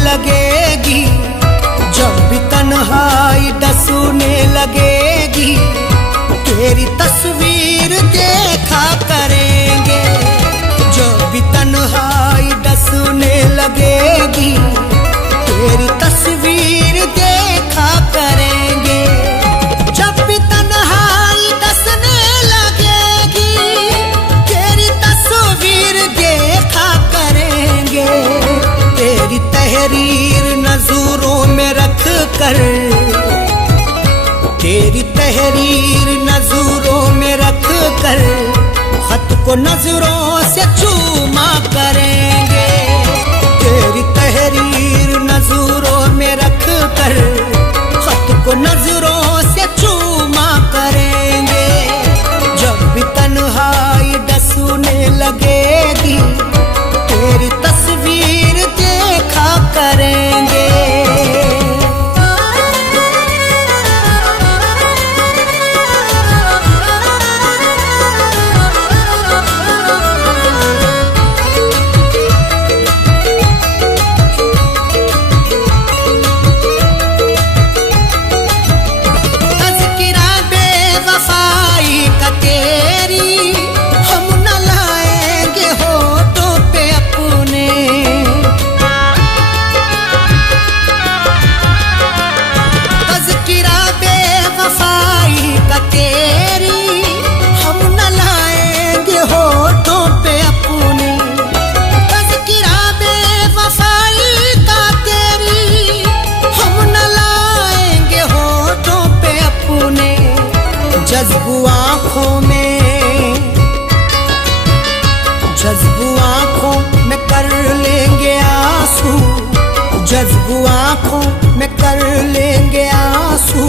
लगेगी, जब भी तन्हाई डसूने लगेगी, तेरी तस्वीर देखा करेंगे। जब भी तन्हाई डसूने लगेगी, तेरी तस्वीर देखा करेंगे। जब भी तन्हाई डसने लगेगी, तेरी तस्वीर देखा करेंगे। तेरी तहरीर नजरों में रख कर, तेरी तहरीर नजरों में रख कर, खत को नजरों से चूमा करेंगे। तेरी तहरीर नजरों में रख कर, खत को नजरों से चूमा करेंगे। जब भी तन्हाई डसूने लगेगी, तेरी तस्वीर देखा करेंगे। जज्बू आँखों में कर लेंगे आंसू, जज्बू आँखों में कर लेंगे आंसू।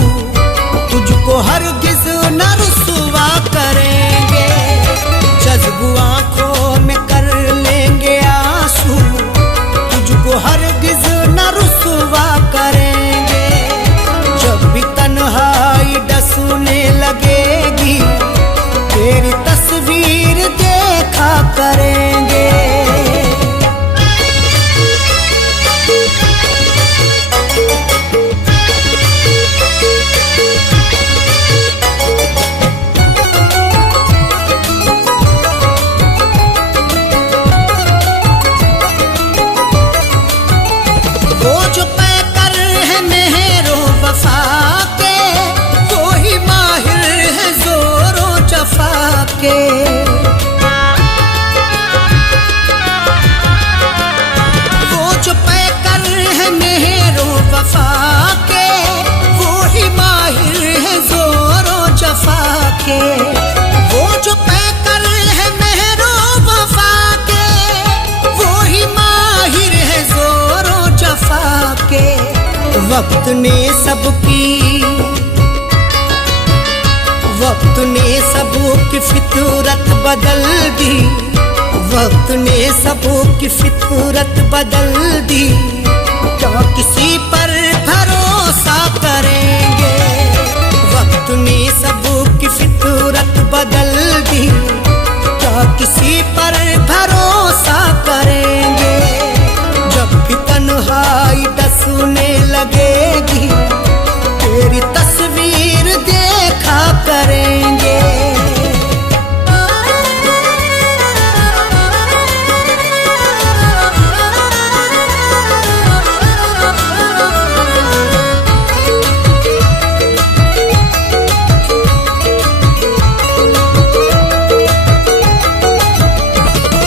तुझको हरगिज़ न रुसवा करेंगे। जज्बू आँखों में कर लेंगे आंसू, तुझको हरगिज़ न रुसवा करेंगे। जब भी तन्हाई डसूने लगेगी, तेरी तस्वीर देखा करेंगे। वो जो पैकर है मेहरो वफा के, वो ही माहिर है जोरो जफा के। वो जो पैकर है मेहरो वफा के, वो ही माहिर है जोरो जफा के। वो जो पैकर है मेहरो वफा के, वो ही माहिर है जोरो जफा के। वक्त ने सबकी फितरत बदल दी, वक्त ने सबकी फितरत बदल दी। क्या किसी पर भरोसा करेंगे? वक्त ने सबकी फितरत बदल दी, क्या किसी पर भरोसा करेंगे? जब भी तन्हाई डसूने लगेगी, तेरी तस्वीर देखा करेंगे।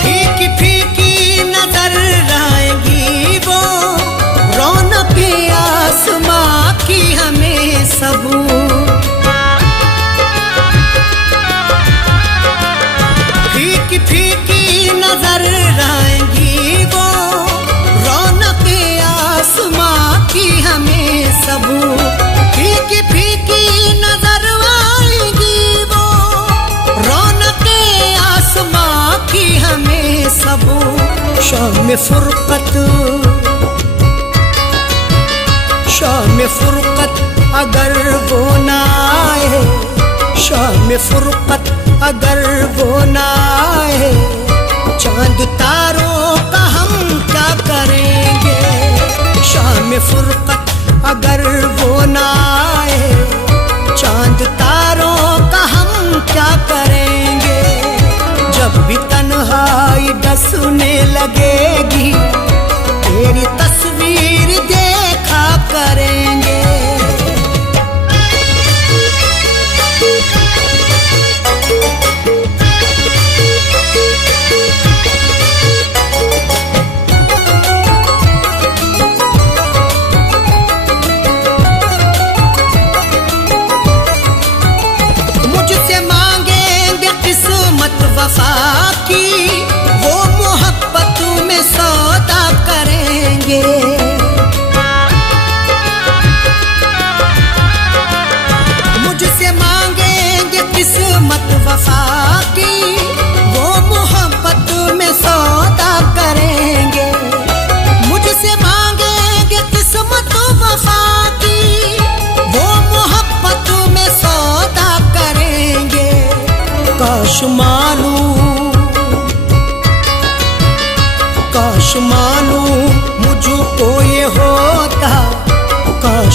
फीकी फीकी नजर आएगी वो, रौनक आसमां की हमें सबू। फीकी फीकी नजर आएगी वो, रौनक आसमां की हमें सबू। फीकी फीकी नजर आएगी वो, रौनक आसमां की हमें सबू। शाम फुरकत, शाम फुरकत अगर वो ना आए, शाम फुरकत अगर वो ना आए, चांद तारों का हम क्या करेंगे?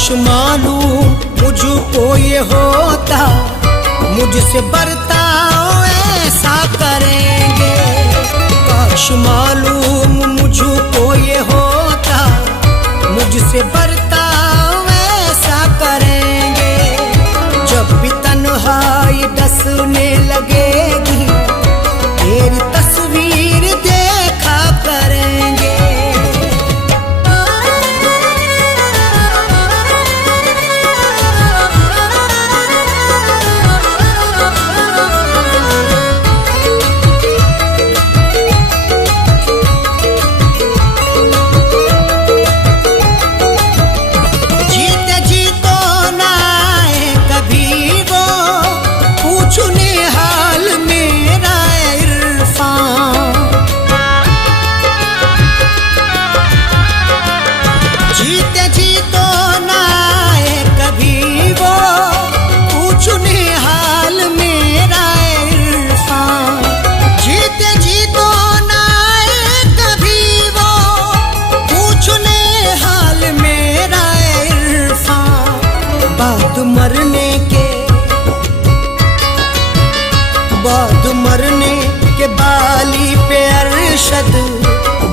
काश मालूम मुझको ये होता, मुझसे बर्ताव ऐसा करेंगे। काश मालूम मुझको ये होता, मुझसे बर्ताव ऐसा करेंगे। जब भी तन्हाई डसने लगेगी, तेरी तस्वीर देखा करेंगे। मरने के बाली पे अरशद,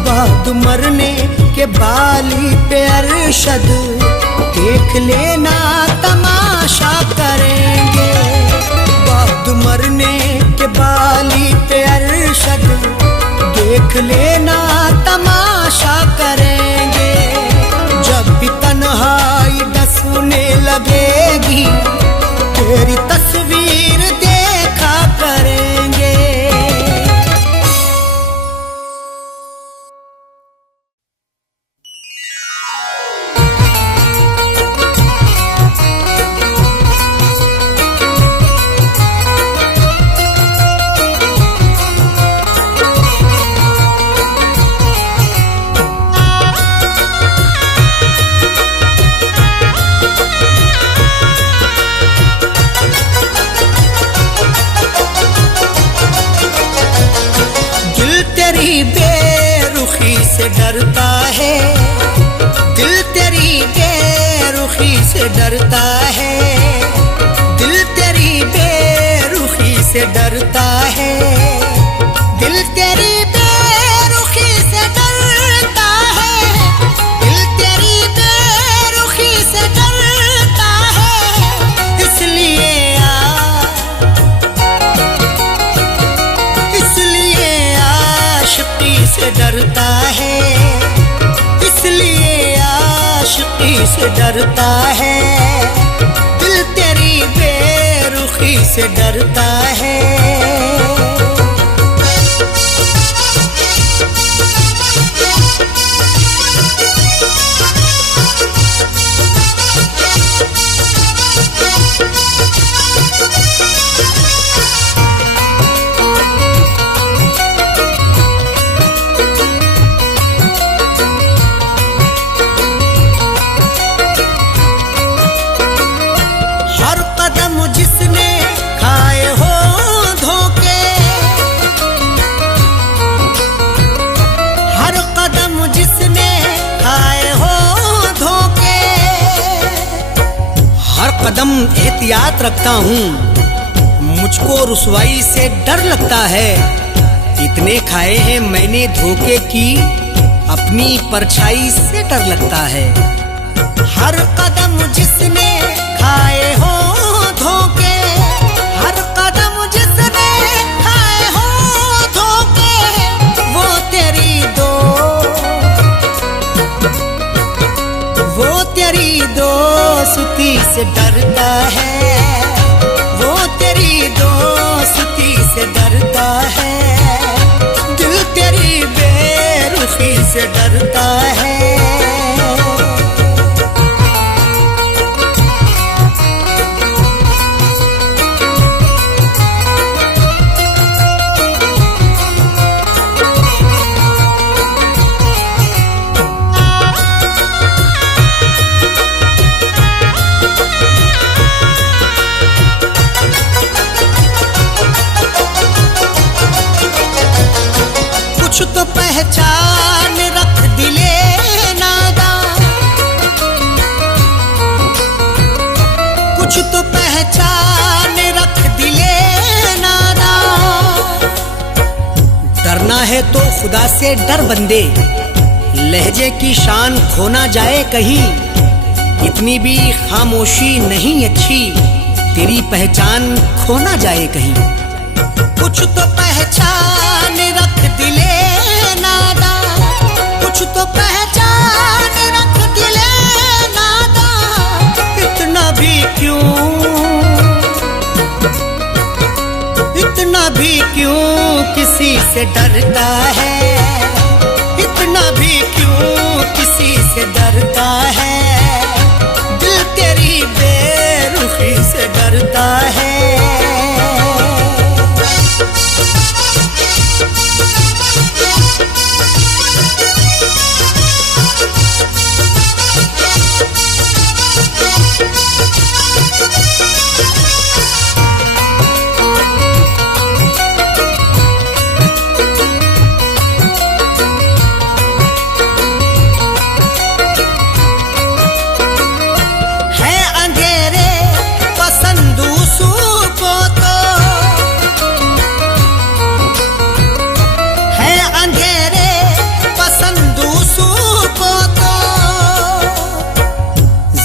बाद मरने के बाली पे अरशद, देख लेना तमाशा करेंगे। बाद मरने के बाली पे अरशद, देख लेना तमाशा करेंगे। जब भी तन्हाई डसने लगेगी, तेरी तस्वीर देखा करेंगे। बेरुखी से डरता है, दिल तेरी बेरुखी से डरता है, दिल तेरी बेरुखी से डरता है, दिल तेरी बेरुखी से डरता है, दिल तेरी बेरुखी से डरता है। इसलिए आशिकी से डरता है, इसलिए आशिकी से डरता है, दिल तेरी बेरुखी से डरता है। जिसने खाए हो धोखे, हर कदम जिसने खाए हो धोखे, हर कदम एहतियात रखता हूँ, मुझको रुसवाई से डर लगता है। इतने खाए हैं मैंने धोखे की, अपनी परछाई से डर लगता है। हर कदम जिसने खाए हो धोखे, हर कदम जिसने खाए हो धोखे, वो तेरी दोस्ती से डरता है, वो तेरी दोस्ती से डरता है, दिल तेरी बेरुखी से डरता है। कुछ तो पहचान रख दिले है तो खुदा से डर बंदे, लहजे की शान खो ना जाए कहीं। इतनी भी खामोशी नहीं अच्छी, तेरी पहचान खो ना जाए कहीं। कुछ तो पहचान रख दिले नादा, कुछ तो पहचान रख दिले नादा। इतना भी क्यों, इतना भी क्यों किसी से डरता है, इतना भी क्यों किसी से डरता है। दिल तेरी बेरुखी से डरता है।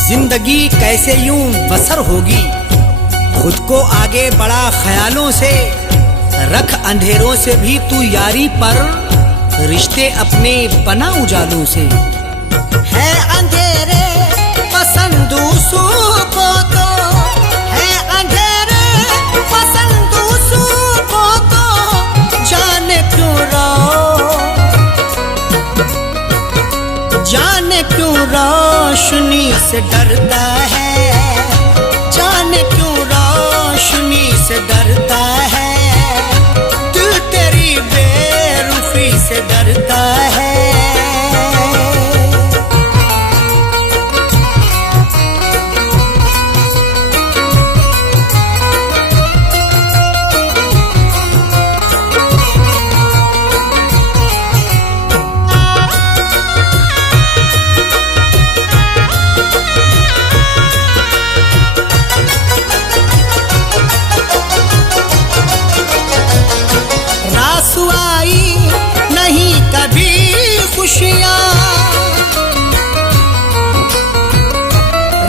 जिंदगी कैसे यूं बसर होगी, खुद को आगे बढ़ा ख्यालों से। रख अंधेरों से भी तू यारी पर, रिश्ते अपने बना उजालों से। है अंधेरे पसंद उसको तो, है अंधेरे पसंद उसको तो। जाने क्यों जाने क्यों रोशनी से डरता है, जाने क्यों रोशनी से डरता है। दिल तेरी बेरुखी से डरता है। नहीं कभी खुशियाँ,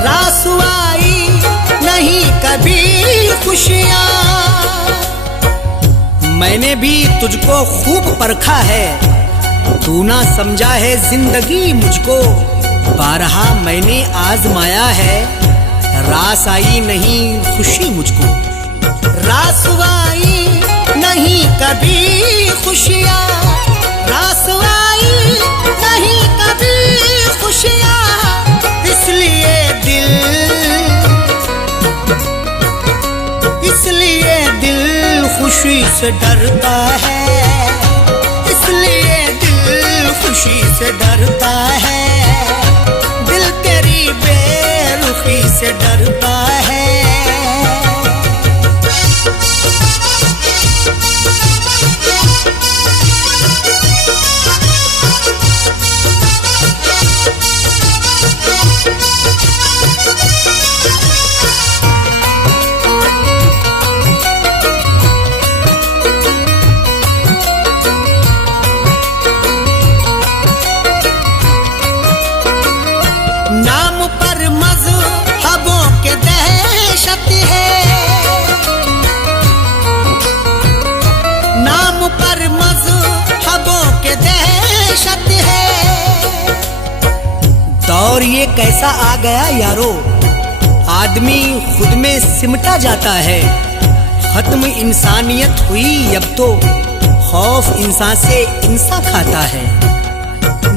रासुआई नहीं कभी खुशियाँ। मैंने भी तुझको खूब परखा है, तू ना समझा है जिंदगी मुझको। बारहा मैंने आजमाया है, रास आई नहीं खुशी मुझको। रासुआई नहीं कभी खुशियाँ, रासुआई नहीं कभी खुशियाँ। इसलिए दिल खुशी से डरता है, इसलिए दिल खुशी से डरता है। दिल तेरी बेरुखी से डरता है। नाम पर मज़हबों के दहशत है, नाम पर मज़हबों के दहशत है। दौर ये कैसा आ गया यारो, आदमी खुद में सिमटा जाता है। खत्म इंसानियत हुई अब तो, खौफ इंसान से इंसान खाता है।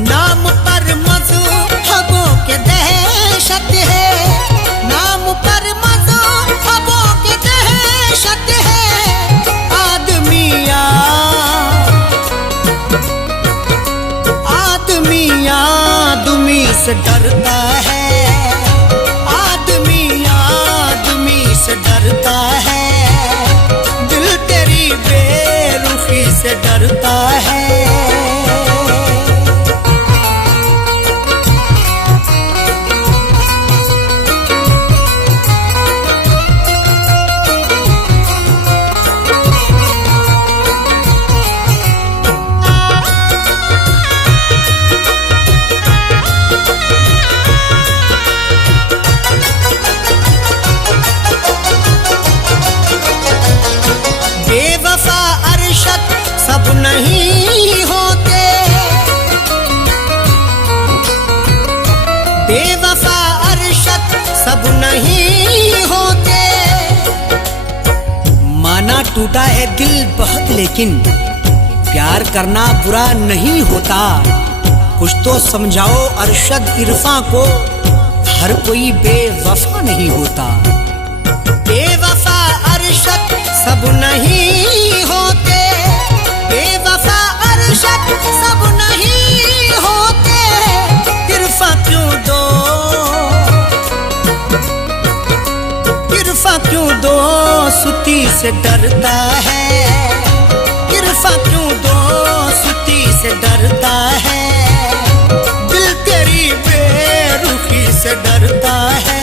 नाम पर मज़हबों के दहशत है, नाम पर मज़हबों के दहशत है। आदमी से डरता है, आदमी से डरता है। दिल तेरी बेरुखी से डरता है। बेवफा अरशद सब नहीं होते। माना टूटा है दिल बहुत, लेकिन प्यार करना बुरा नहीं होता। कुछ तो समझाओ अरशद इरफां को, हर कोई बेवफा नहीं होता। बेवफा अरशद सब नहीं होते, बेवफा अरशद सब नहीं होते। इरफां क्यों दो, इरफां क्यों दो सुती से डरता है। इरफां क्यों दो सुती से डरता है। दिल तेरी बेरुखी से डरता है।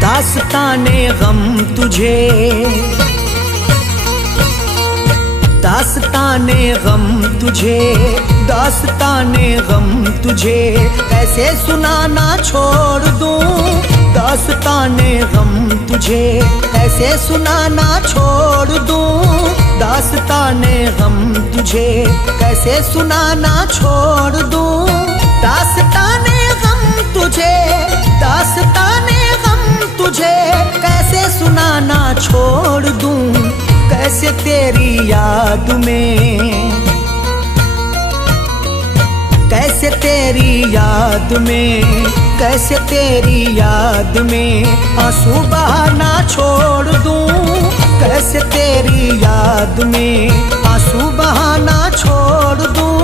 दास्ताने गम तुझे, दास्ताने गम तुझे, दास्ताने गम तुझे कैसे सुनाना छोड़ दूं। दास्ताने गम तुझे कैसे सुनाना छोड़ दूं। दास्ताने गम तुझे कैसे सुनाना छोड़ दूं। दास्ताने गम तुझे, दास्ताने तुझे कैसे सुनाना छोड़ दूं। कैसे तेरी याद में, कैसे तेरी याद में, कैसे तेरी याद में आंसू बहाना छोड़ दूं। कैसे तेरी याद में आंसू बहाना छोड़ दूं।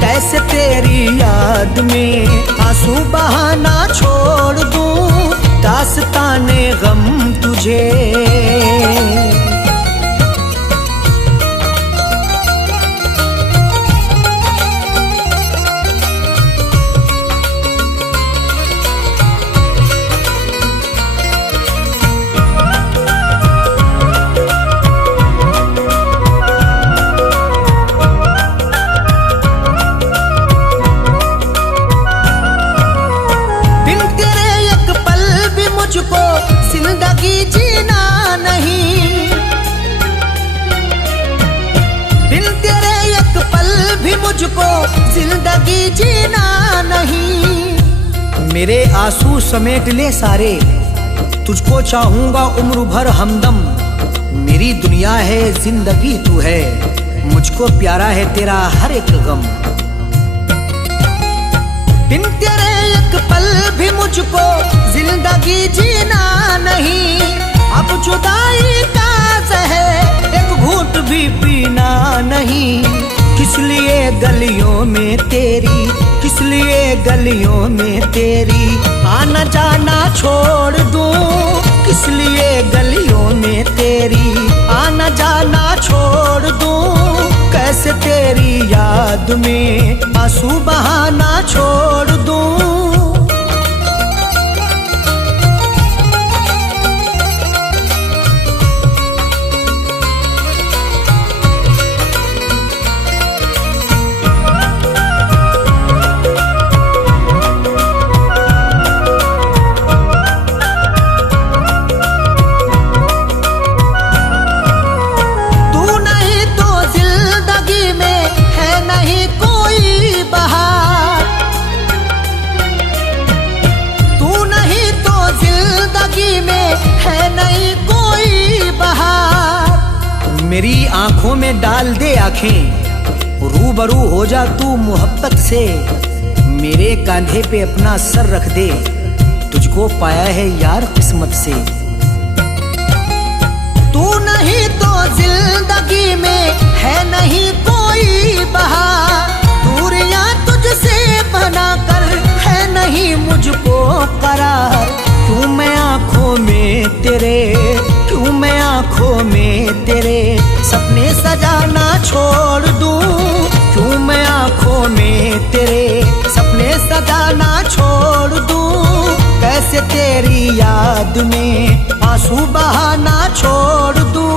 कैसे तेरी याद में आंसू बहाना छोड़ दूं। दास्ताने गम तुझे। जिंदगी जीना नहीं, बिन तेरे एक पल भी मुझको जिंदगी जीना नहीं। मेरे आंसू समेट ले सारे, तुझको चाहूंगा उम्र भर हमदम। मेरी दुनिया है जिंदगी तू है, मुझको प्यारा है तेरा हर एक गम। बिन तेरे एक पल भी मुझको जिंदगी जीना नहीं। अब जुदाई का ज़हर एक घूंट भी पीना नहीं। किस लिए गलियों में तेरी, किस लिए गलियों में तेरी आना जाना छोड़ दूं। किस लिए गलियों में तेरी आना जाना छोड़ दूं। कैसे तेरी याद में आंसू बहाना छोड़ दूं। मेरी आंखों में डाल दे आंखें, रूबरू हो जा तू मोहब्बत से। मेरे कांधे पे अपना सर रख दे, तुझको पाया है यार किस्मत से। तू नहीं तो जिंदगी में है नहीं कोई बहार। दूरियां तुझसे बना कर है नहीं मुझको करार। क्यों मैं आंखों में तेरे, क्यों मैं आंखों में तेरे सपने सजाना छोड़ दूं। क्यों मैं आंखों में तेरे सपने सजाना छोड़ दूं। कैसे कैसे तेरी याद में आंसू बहाना छोड़ दूं।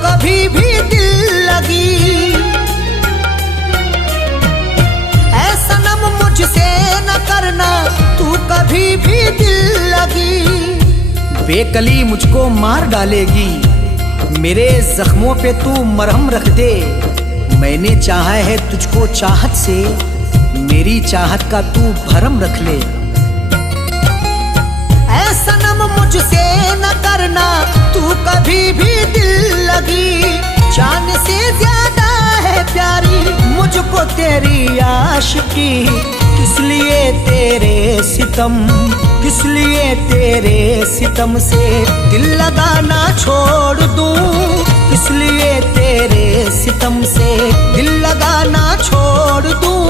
कभी भी दिल लगी ऐसा सनम मुझसे न करना, तू कभी भी दिल लगी। बेकली मुझको मार डालेगी, मेरे जख्मों पे तू मरहम रख दे। मैंने चाहा है तुझको चाहत से, मेरी चाहत का तू भरम रख ले। ऐ सनम मुझसे न करना, तू कभी भी दिल लगी। जान से ज्यादा है प्यारी मुझको तेरी आशिकी। किस लिए तेरे सितम, किस लिए तेरे सितम से दिल लगाना छोड़ दूं। किस लिए तेरे सितम से दिल लगाना छोड़ दूं।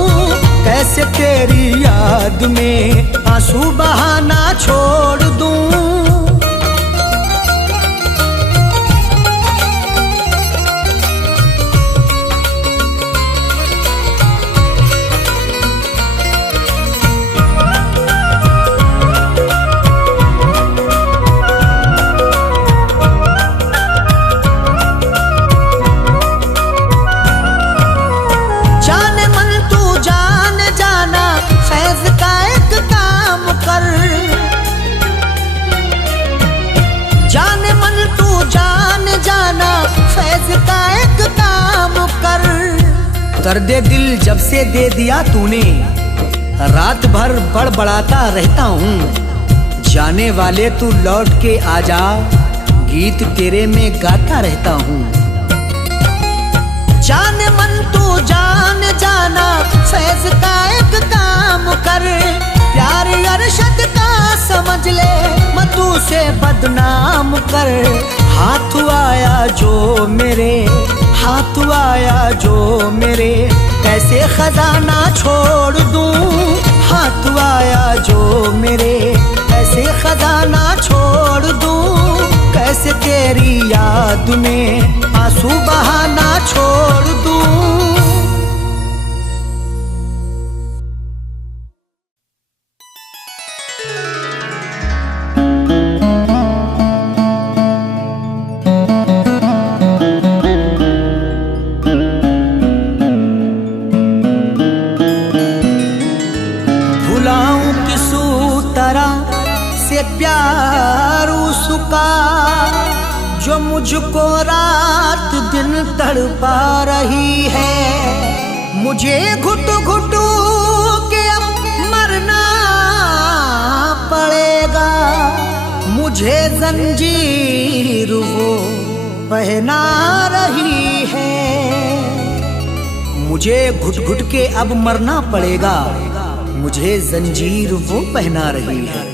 कैसे तेरी याद में आंसू बहाना छोड़ दूं। दर्द दिल जब से दे दिया तूने, रात भर बड़बड़ाता रहता हूँ। जाने वाले तू लौट के आजा, गीत तेरे में गाता रहता हूँ। जाने मन तू जान जाना, फैज का एक काम कर। प्यार अरशद का समझ ले, मधु से बदनाम कर। हाथ आया जो मेरे, हाथ आया जो मेरे, कैसे खजाना छोड़ दूं। हाथ आया जो मेरे, कैसे खजाना छोड़ दूं। कैसे तेरी याद में आंसू बहाना छोड़ दूं। प्यार उसका जो मुझको रात दिन तड़पा रही है। मुझे घुट घुट के अब मरना पड़ेगा। मुझे जंजीर वो पहना रही है। मुझे घुट घुट के अब मरना पड़ेगा। मुझे जंजीर वो पहना रही है।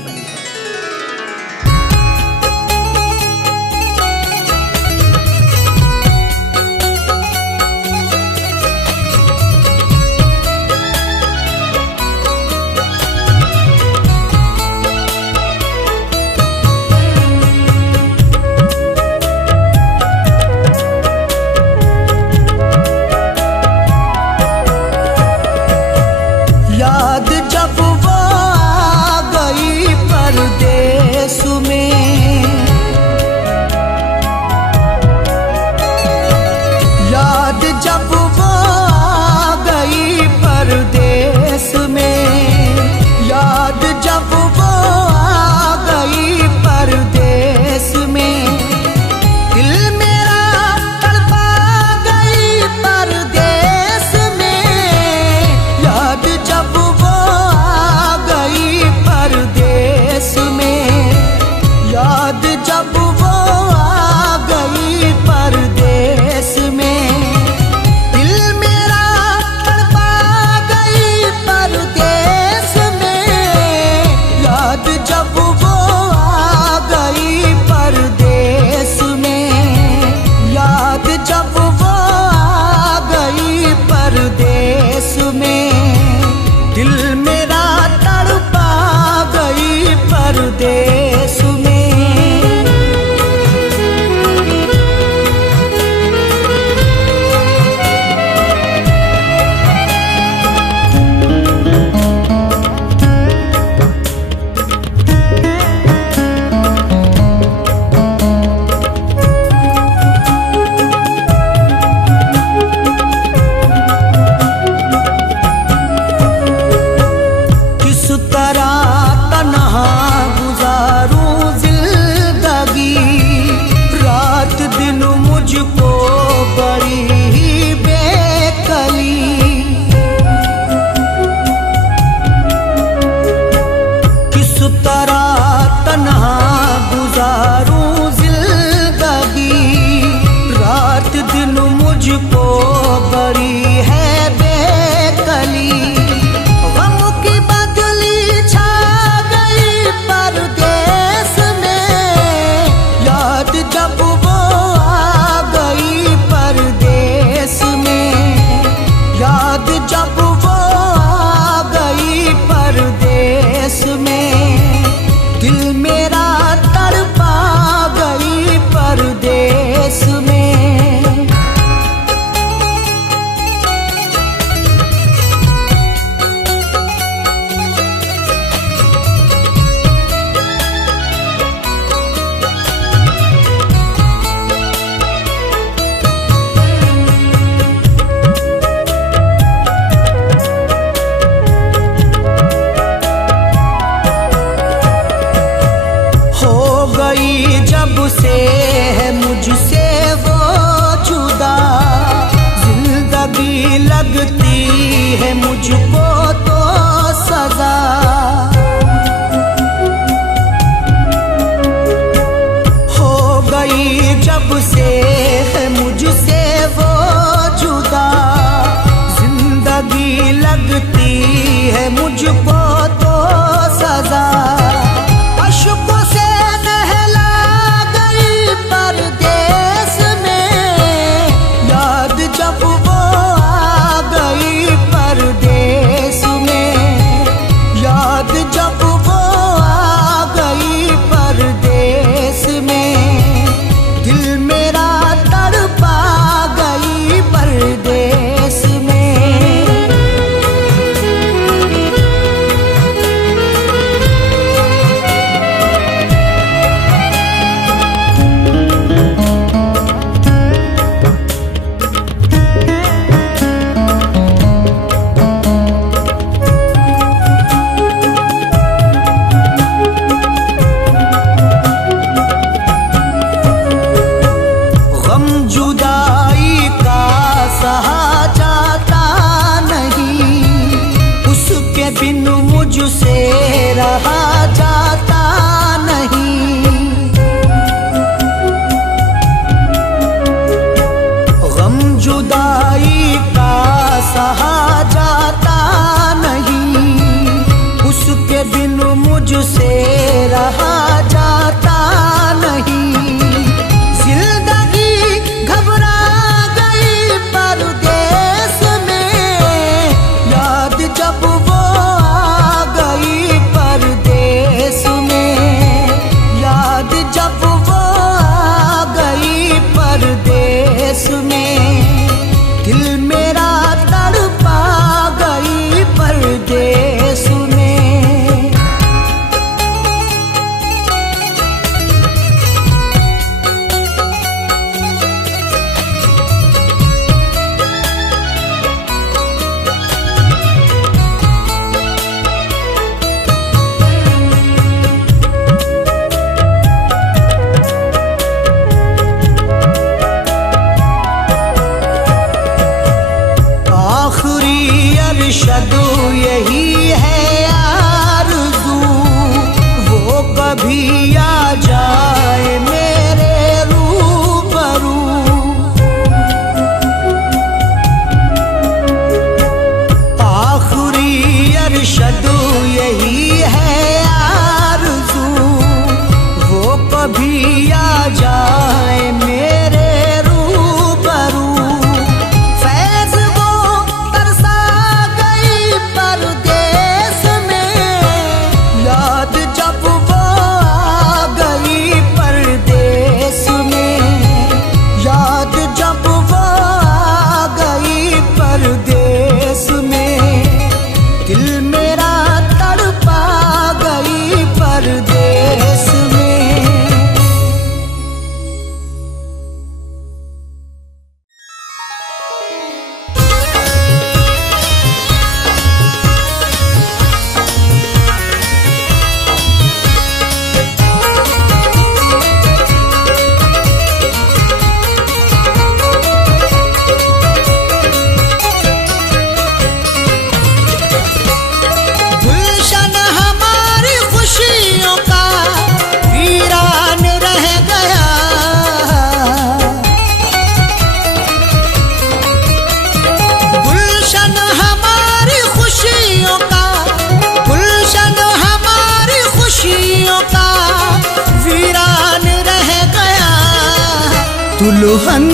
दुल्हन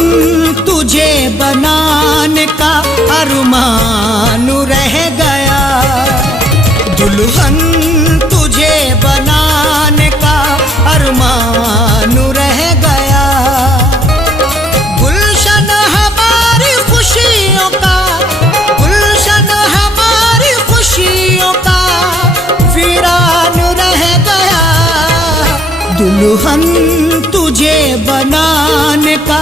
तुझे बनाने का अरमान रह गया, दुल्हन तुझे बनाने का अरमान रह गया। गुलशन हमारी खुशियों का, गुलशन हमारी खुशियों का वीरान रह गया। दुल्हन तुझे बनाने का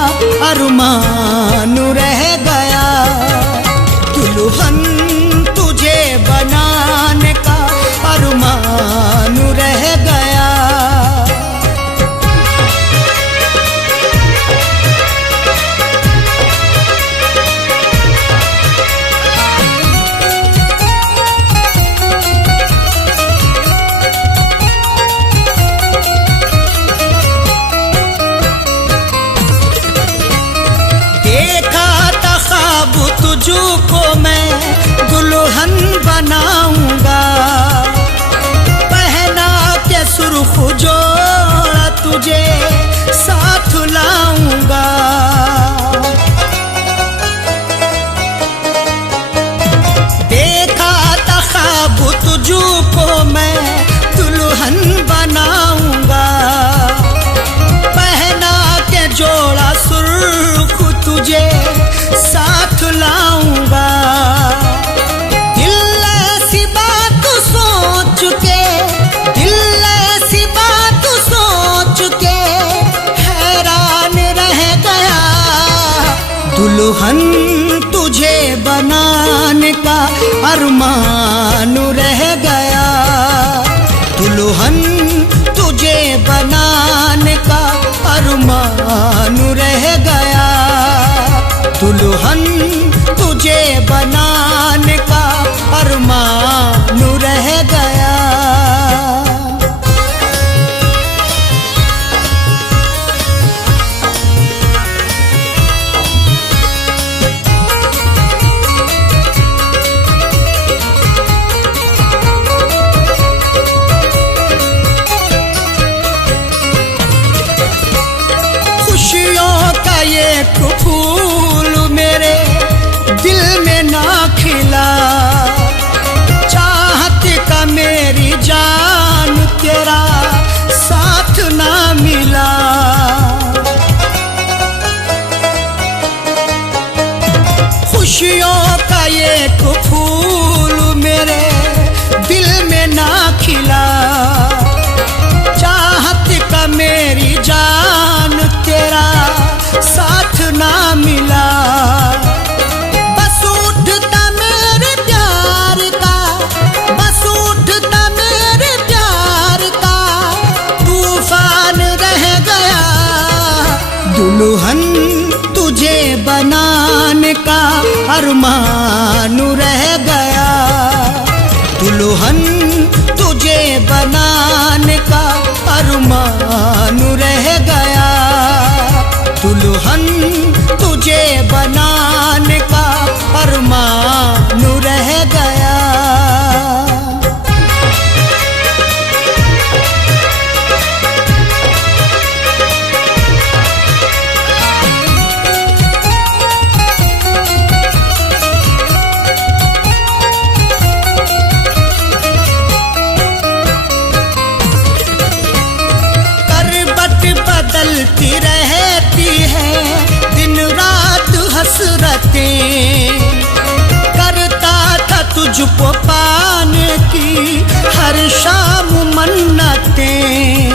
अरमान रह गया, दुल्हन तुझे बनाने का अरमान रह गया। तुझको मैं दुल्हन बनाऊंगा, पहना के सुर्ख जोड़ा तुझे साथ लाऊंगा। देखा था ख्वाब तुझको मैं दुल्हन बनाऊंगा, पहना के जोड़ा सुर्ख तुझे साथ लाऊंगा। दिल ऐसी बात सोच के, दिल ऐसी बात सोच के हैरान रह गया। दुल्हन तुझे बनाने का अरमान रह गया, दुल्हन तुझे बनाने का अरमान रह गया। दुल्हन तुझे बनाने का अरमान रह गया। खुशियों का ये फूल मेरे दिल में ना खिला, चाहत का मेरी जान तेरा साथ ना मिला। खुशियों का ये फूल मेरे दिल में ना खिला, चाहत का मेरी जान तेरा साथ ना मिला। बस उठता मेरे प्यार का, बस उठता मेरे प्यार का तूफान रह गया। दुल्हन तुझे बनाने का अरमान रह गया, दुल्हन तुझे बनाने का अरमान रह गया। दुल्हन तुझे बनाने का अरमान रह गया। बदलती रहती है दिन रात हसरतें, करता था तुझको पाने की हर शाम मन्नतें।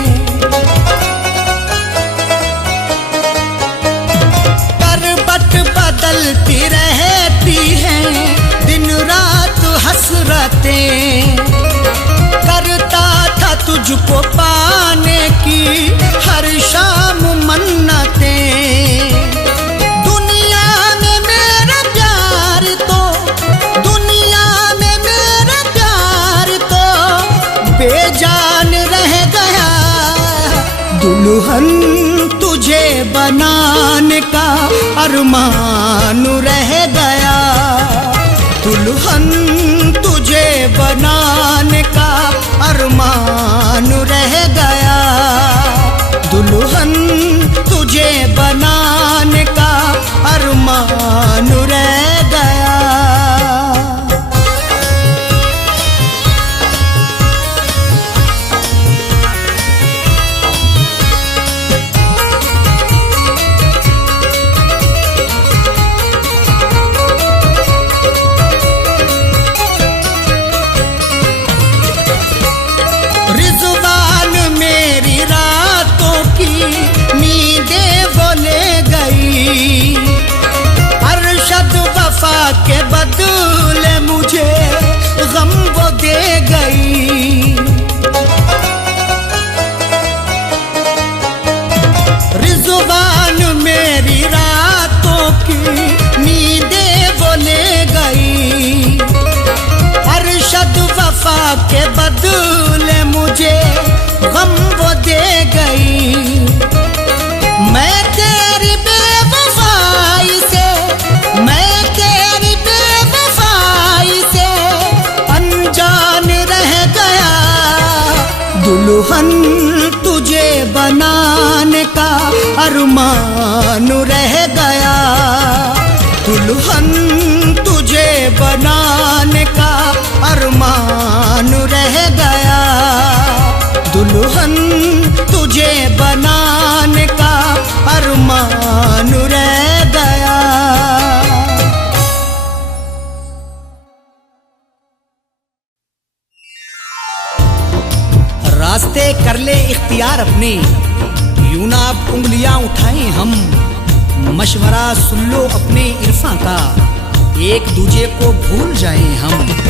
करवट बदलती रहती है दिन रात हसरतें, करता था तुझको पाने की हर शाम मन्नतें। दुनिया में मेरा प्यार तो, दुनिया में मेरा प्यार तो बेजान रह गया। दुल्हन तुझे बनाने का अरमान रह गया, दुल्हन तुझे बनाने का अरमान रह गया। दुल्हन तुझे बना अरमान रह गया। दुल्हन तुझे बनाने का अरमान रह गया। दुल्हन तुझे बनाने का अरमान रह गया। रास्ते कर ले इख्तियार अपने, यूं ना अब उंगलियां उठाएं हम। मशवरा सुन लो अपने इरफां का, एक दूजे को भूल जाएं हम।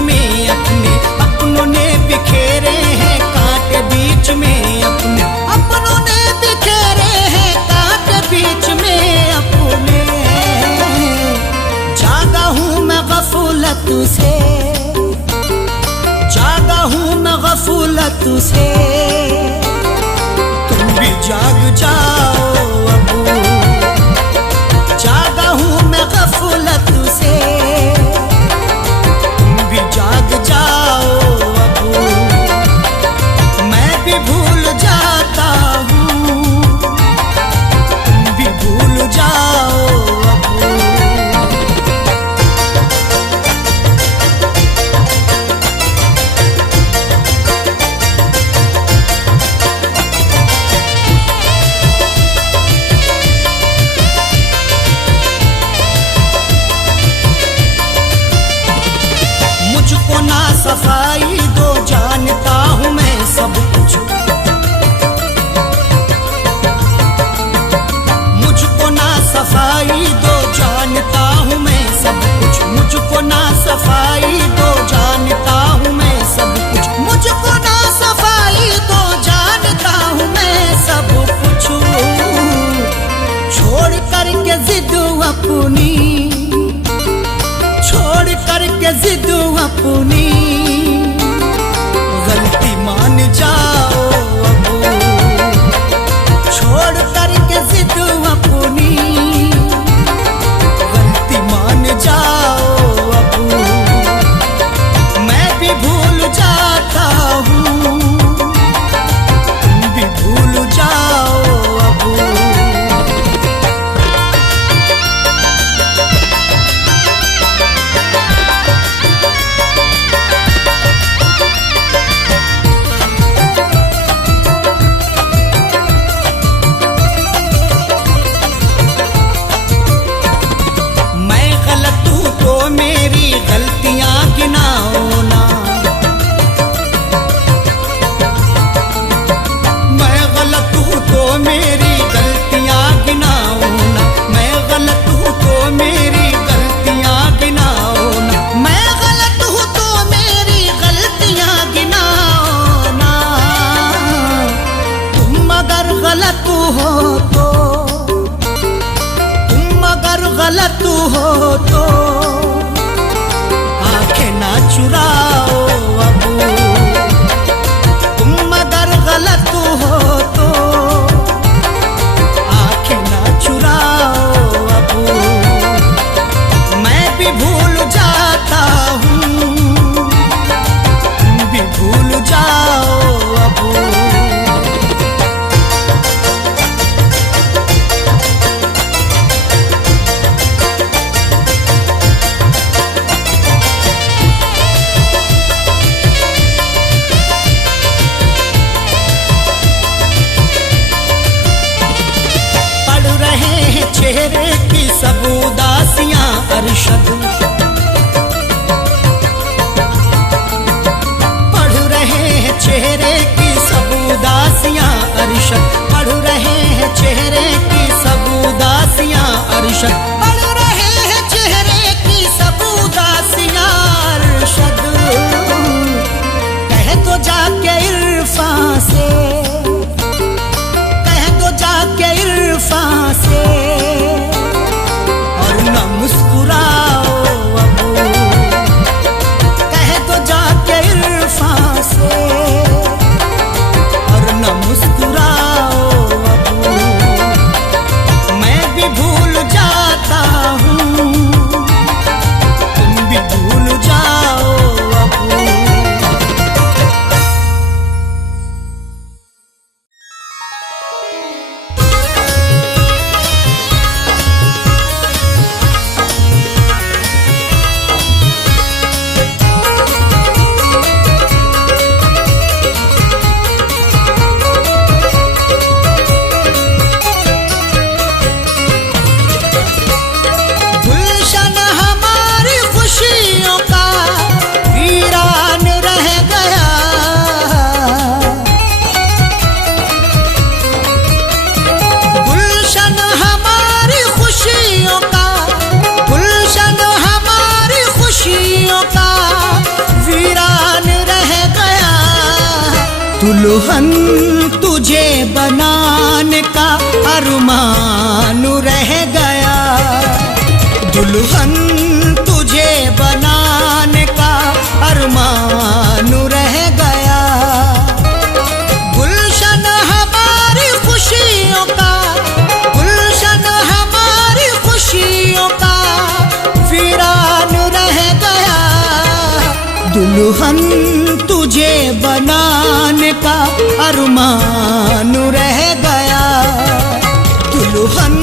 में अपने, अपनों ने बिखेरे हैं कांटे बीच में अपने। से, तुम भी जाग जाओ अबू, जागा हूँ मैं गफलत से, तुम भी जाग जाओ अबू, मैं भी भूल जाता हूँ, तुम भी भूल जाओ अबू। मुझको ना सफाई दो, जानता हूँ मैं सब कुछ, मुझको ना सफाई दो, जानता हूँ मैं सब कुछ, मुझको ना सफाई दो, जानता हूँ मैं सब कुछ, मुझको ना सफाई दो, जानता हूँ मैं सब कुछ। छोड़ करके जिद अपनी, छोड़ करके जिद अपनी, गलती मान जाओ अबू, छोड़ करके जिद अपनी, गलती मान जाओ अबू, मैं भी भूल जाता हूँ, तुम भी भूल जाओ अबू। मेरी गलतियां गिनाओ ना, मैं गलत हूँ तो मेरी गलतियां गिनाओ ना, मैं गलत हूँ तो मेरी गलतियां गिनाओ ना, मैं गलत हूँ तो मेरी गलतियां गिनाओ ना। तुम अगर गलत हो तो, तुम अगर गलत हो तो ना चुराओ अबू, तुम अगर गलत हो तो आंखें ना चुराओ अबू, मैं भी भूल जाता हूँ, तुम भी भूल जाओ अबू। चेहरे की सब उदासियां अरशद, पढ़ रहे हैं चेहरे की सब उदासियां अरशद, पढ़ रहे हैं चेहरे की सब उदासियां अरशद, पढ़ रहे हैं चेहरे की सब उदासियां अरशद। कह दो जाके इरफान से, कह दो जाके इरफान से, मुस्कुराओ अबू, कह दो जाके इरफान से, और न मुस्कुराओ अबू, मैं भी भूल जाता हूँ, तुम भी भूल जाओ अबू। दुल्हन तुझे बनाने का अरमान रह गया, दुल्हन तुझे बनाने का अरमान रह गया। दुल्हन तुझे बनाने का अरमान रह गया, दुल्हन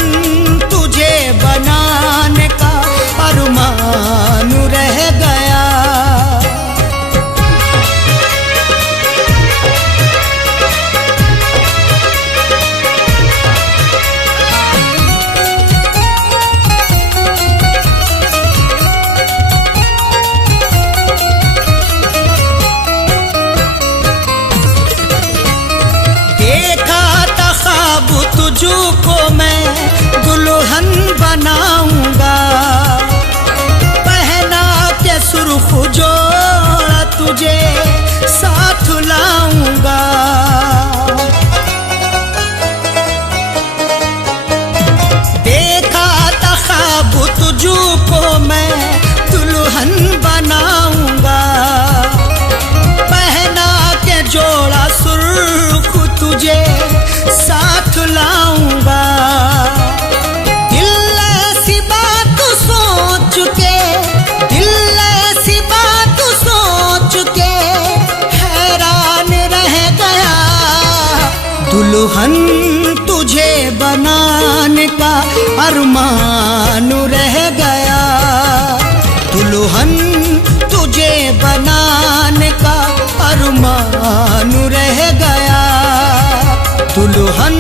तुझे बनाने का अरमान रह गया। तुझको मैं दुल्हन बनाऊंगा, पहना के सुर्ख जोड़ा तुझे साथ लाऊंगा। देखा था ख्वाब तुझको मैं दुल्हन बनाऊंगा, पहना के जोड़ा सुर्ख तुझे साथ लाऊंगा। दिल ऐसी बात सोच के, दिल ऐसी बात सोच के हैरान रह गया, दुल्हन तुझे बनाने का अरमान रह गया, दुल्हन तुझे बनाने का अरमान रह गया, दुल्हन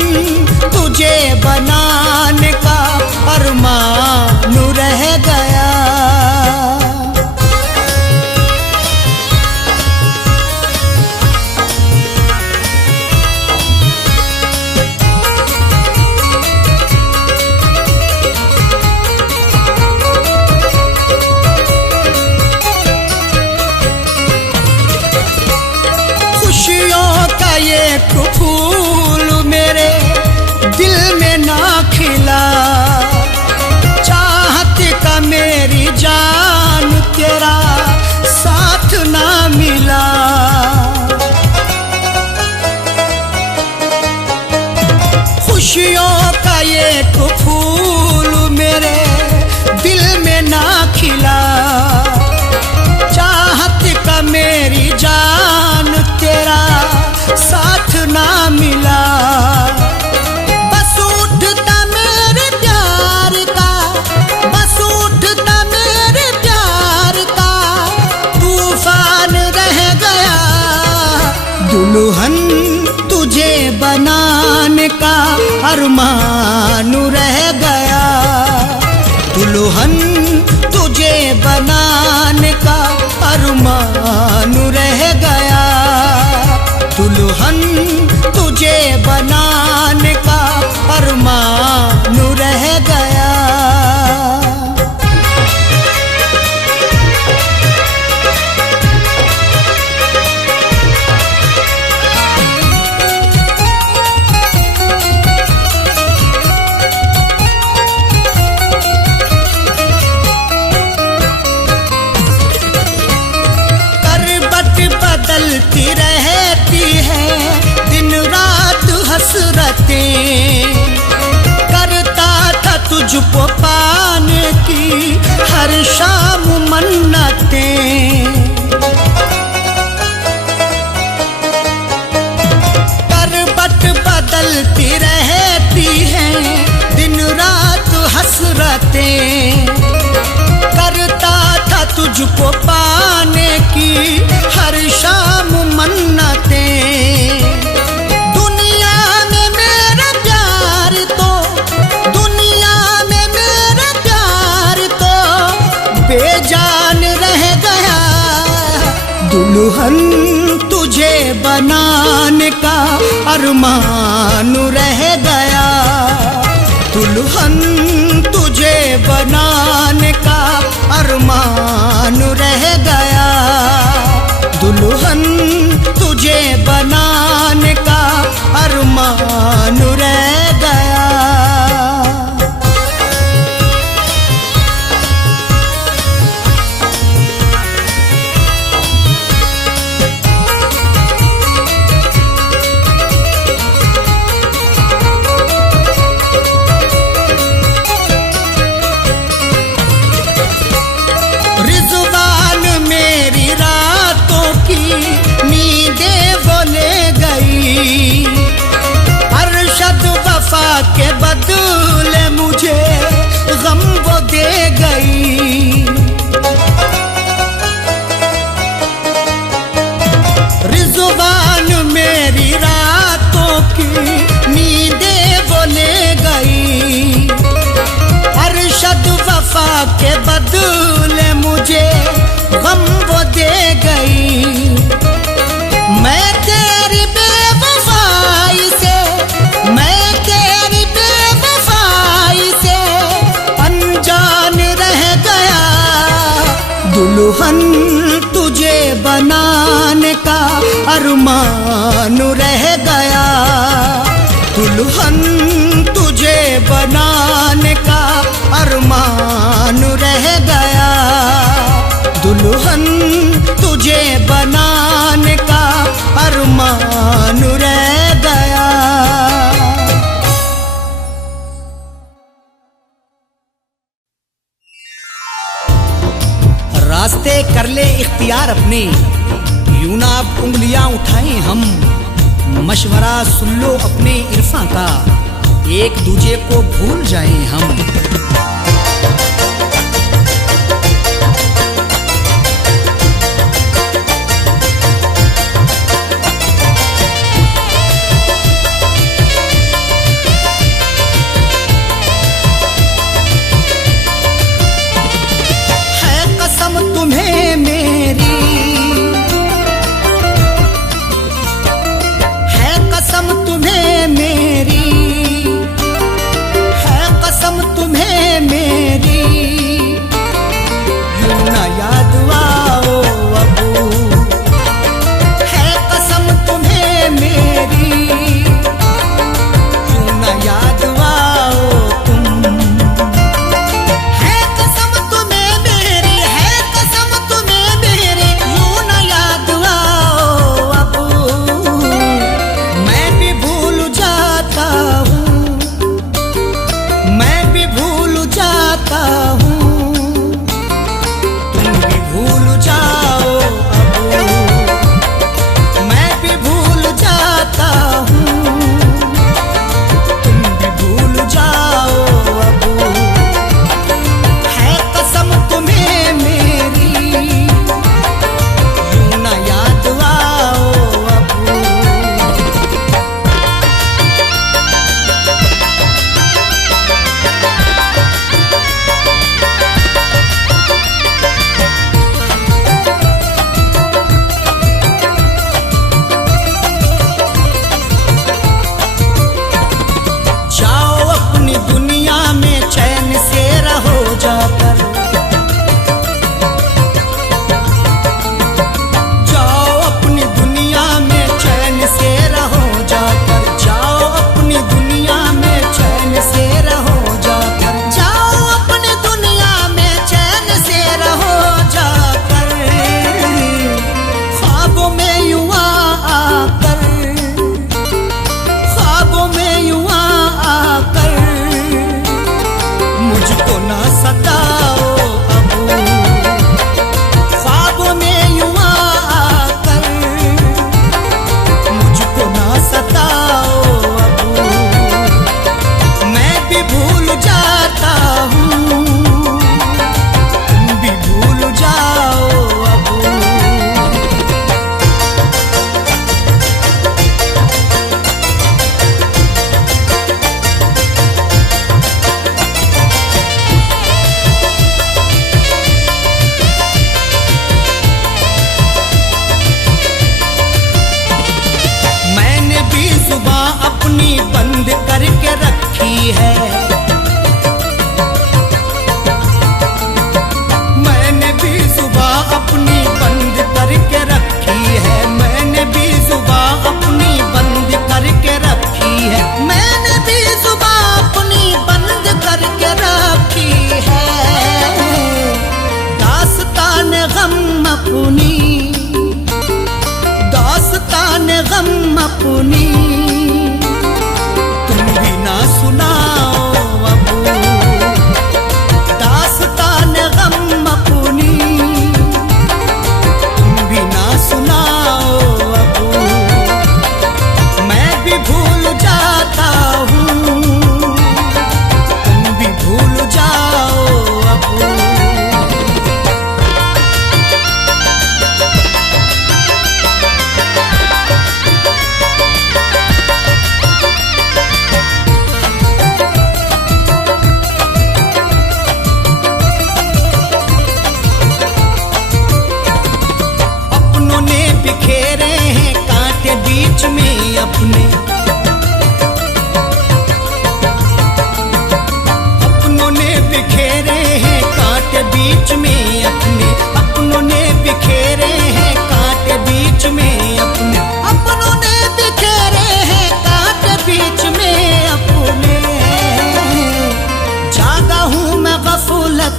तुझे बनाने का अरमान रह गया। खुशियों का ये फूल मेरे दिल में ना खिला, चाहत का मेरी जान तेरा साथ ना मिला। खुशियों का ये फूल मेरे दिल में ना खिला, चाहत का मेरी जान तेरा साथ ना मिला। बस उठता मेरे प्यार का, बस उठता मेरे प्यार का तूफान रह गया, दुल्हन तुझे बनाने का अरमान रह गया, दुल्हन तुझे बनाने का अरमान रह गया, दुल्हन तुझे बनाने का अरमान रह गया। बदलती रहती है दिन रात हसरतें, करता था तुझको पाने की हर शाम मन्नतें। करवट बदलती रहती है दिन रात हसरतें, करता था तुझको पाने की हर शाम मन्नतें। दुनिया में मेरा प्यार तो, दुनिया में मेरा प्यार तो बेजान रह गया, दुल्हन तुझे बनाने का अरमान रह गया, दुल्हन तुझे बनाने का अरमान रह गया, दुल्हन तुझे बनाने का अरमान रह गया। के बदले मुझे गम वो दे गई। रिज़वान मेरी रातों की नींदें वो ले गई। अरशद वफा के बदले मुझे गम वो दे गई। मैं तेरी बेवफाई से, मैं तेरी बेवफाई से अनजान रह गया। दुल्हन तुझे बनाने का अरमान रह गया। दुल्हन तुझे बनाने का अरमान रह गया। दुल्हन तुझे बनाने का अरमान रह गया। रास्ते कर ले इख्तियार अपने, यूं ना अब उंगलियां उठाएं हम। मशवरा सुन लो अपने इरफा का, एक दूजे को भूल जाएं हम। तुम्हें मेरी है कसम, तुम्हें मेरी है कसम, तुम्हें मेरी यूं ना याद आओ अबू। है कसम तुम्हें मेरी यूं ना याद आओ तुम। है कसम तुम्हें मेरी, है कसम तुम्हें मेरी यूं ना याद आओ अबू। मैं भी भूल जाता हूँ, मैं भी भूल जाता हूँ, तुम भी भूल जाओ अबू। मैं भी भूल जाता हूँ, तुम भी भूल जाओ अबू। है कसम तुम्हें मेरी यूं ना याद आओ अबू। जाओ अपनी दुनिया में चैन से रहो जाकर। जाओ अपनी दुनिया में चैन से रहो जाकर। जाओ अपनी दुनिया में चैन से रहो जाकर। जाओ अपनी दुनिया में चैन से रहो जाकर। ख्वाबों में यूं आकर, ख्वाबों में यूं आकर मुझको ना सताओ अबू। ख्वाबों में यूं आकर मुझको ना सताओ अबू। मैं भी भूल जाता हूँ, तुम भी भूल जाओ अबू। मैंने भी जुबान अपनी बंद करके रखी है। मैंने भी जुबान अपनी बंद करके रखी है। मैंने भी जुबान अपनी बंद करके रखी है। मैंने भी जुबान अपनी बंद करके रखी है। दास्तान गम अपनी, दास्तान गम अपनी तुम भी ना सुनाओ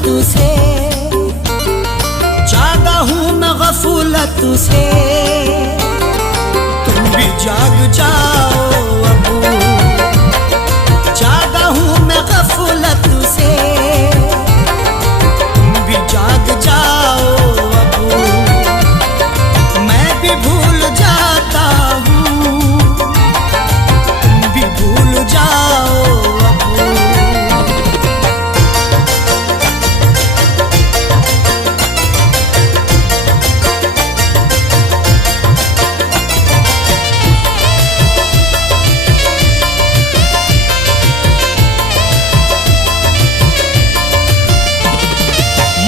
से, जागा हूँ मैं गफलत से, तुम भी जाग जाओ अब। जागा हूँ मैं गफलत से, तुम भी जाग जाओ अब। मैं भी भूल जाता हूँ, तुम भी भूल जाओ अब।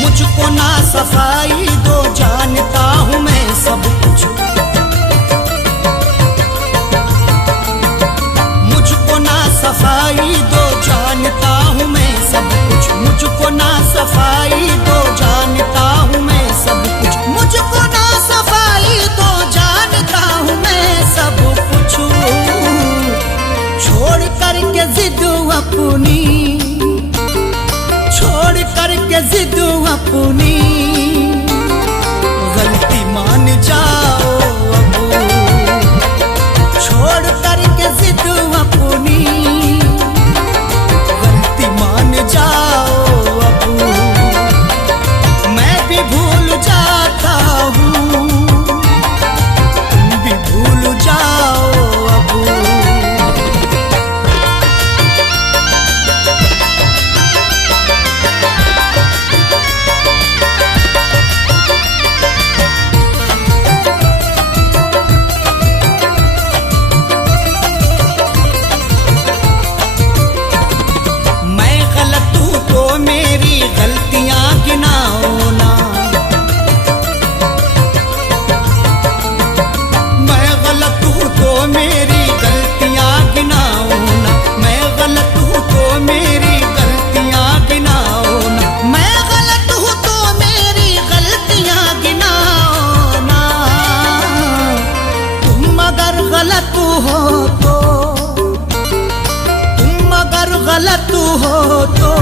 मुझको ना सफाई दो, जानता हूँ मैं सब कुछ। मुझको ना सफाई दो, जानता हूँ मैं सब कुछ। मुझको ना सफाई दो, जानता हूँ मैं सब कुछ। मुझको ना सफाई दो, जानता हूँ मैं सब कुछ। छोड़ करके जिद अपनी, छोड़ करके जिद अपनी, गलती मान जाओ अब। छोड़ करके जिद अपनी, गलती मान जाओ अब। मैं भी भूल जाता हूँ, तुम भी भूल जाओ अब। मेरी गलतियां गिनाओ ना, मैं गलत हूँ तो मेरी गलतियां गिनाओ ना। मैं गलत हूँ तो मेरी गलतियां गिनाओ ना। मैं गलत हूँ तो मेरी गलतियां गिनाओ ना। तुम अगर गलत हो तो, तुम अगर गलत हो तो